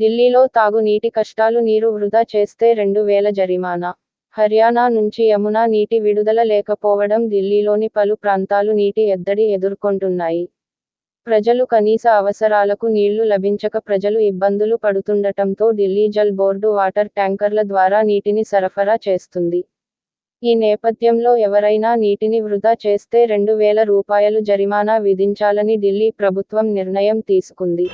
ఢిల్లీలో తాగునీటి కష్టాలు నీరు వృధా చేస్తే రెండు వేల జరిమానా. హర్యానా నుంచి యమునా నీటి విడుదల లేకపోవడం ఢిల్లీలోని పలు ప్రాంతాలు నీటి ఎద్దడి ఎదుర్కొంటున్నాయి. ప్రజలు కనీస అవసరాలకు నీళ్ళు లభించక ప్రజలు ఇబ్బందులు పడుతుండటంతో ఢిల్లీ జల్ బోర్డు వాటర్ ట్యాంకర్ల ద్వారా నీటిని సరఫరా చేస్తుంది. ఈ నేపథ్యంలో ఎవరైనా నీటిని వృధా చేస్తే రెండు వేల రూపాయలు జరిమానా విధించాలని ఢిల్లీ ప్రభుత్వం నిర్ణయం తీసుకుంది.